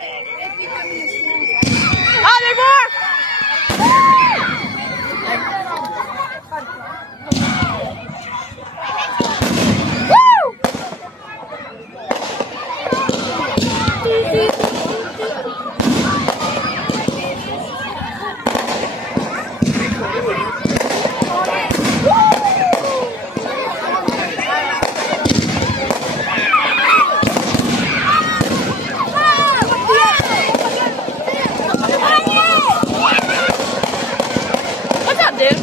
Oh, there's more! What's up, dude?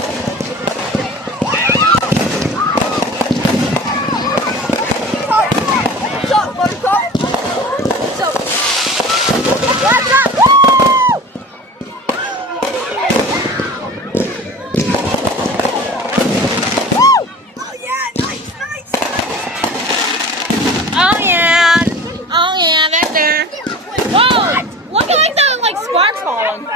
Sparks falling. Woo!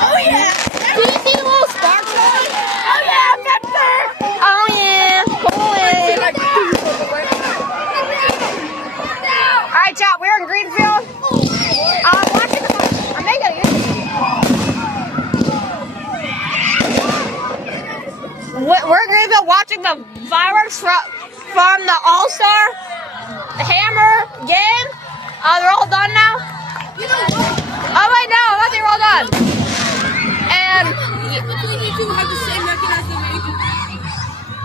Oh yeah! Do you see the little sparks falling? Oh yeah, Victor! Oh yeah, cool. Alright, chat, we're in Greenfield. I'm making a YouTube video. We're in Greenfield watching the fireworks from the All-Star Hammer game. They're all done now. Oh wait, no, I thought they were all done. And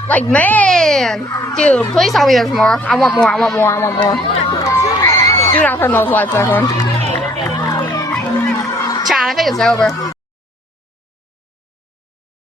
like, man, dude, please tell me there's more. I want more. Do not turn those lights back on. Chat, I think it's over.